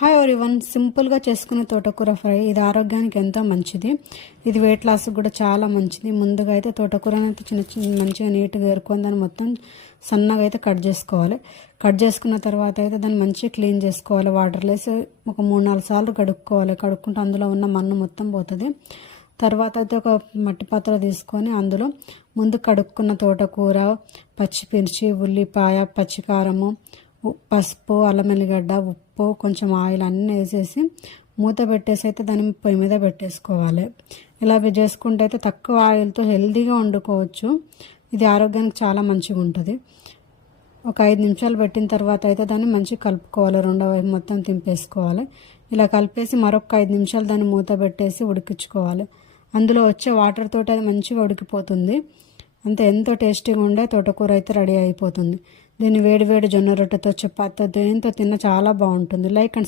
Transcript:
Hi everyone, సింపుల్గా చేసుకునే తోటకూర ఫ్రై. ఇది ఆరోగ్యానికి ఎంతో మంచిది. ఇది వెయిట్ లాస్కి కూడా చాలా మంచిది. ముందుగా అయితే తోటకూరని అయితే చిన్న చిన్న మంచిగా నీట్గా ఏరుకొని దాన్ని మొత్తం సన్నగా అయితే కట్ చేసుకోవాలి. కట్ చేసుకున్న తర్వాత అయితే దాన్ని మంచిగా క్లీన్ చేసుకోవాలి. వాటర్లో వేసి ఒక 3-4 సార్లు కడుక్కోవాలి. కడుక్కుంటే అందులో ఉన్న మన్ను మొత్తం పోతుంది. తర్వాత అయితే ఒక మట్టి పాత్ర తీసుకొని అందులో ముందు కడుక్కున్న తోటకూర, పచ్చిమిర్చి, ఉల్లిపాయ, పచ్చికారము, పసుపు, అల్లం ఎల్లిగడ్డ, ఉప్పు, కొంచెం ఆయిల్ అన్నీ వేసేసి మూత పెట్టేసి అయితే దాన్ని పొయ్యి మీద పెట్టేసుకోవాలి. ఇలా చేసుకుంటే అయితే తక్కువ ఆయిల్తో హెల్తీగా వండుకోవచ్చు. ఇది ఆరోగ్యానికి చాలా మంచిగా ఉంటుంది. ఒక 5 నిమిషాలు పెట్టిన తర్వాత అయితే దాన్ని మంచిగా కలుపుకోవాలి. రెండో వైపు మొత్తం తింపేసుకోవాలి. ఇలా కలిపేసి మరొక 5 నిమిషాలు దాన్ని మూత పెట్టేసి ఉడికించుకోవాలి. అందులో వచ్చే వాటర్ తోటి అది మంచిగా ఉడికిపోతుంది. అంతే, ఎంతో టేస్టీగా ఉండే తోటకూర అయితే రెడీ అయిపోతుంది. దీన్ని వేడి వేడి జొన్న రొట్టెతో, చపాతీతో, దేంతో తిన్నా చాలా బాగుంటుంది. Like and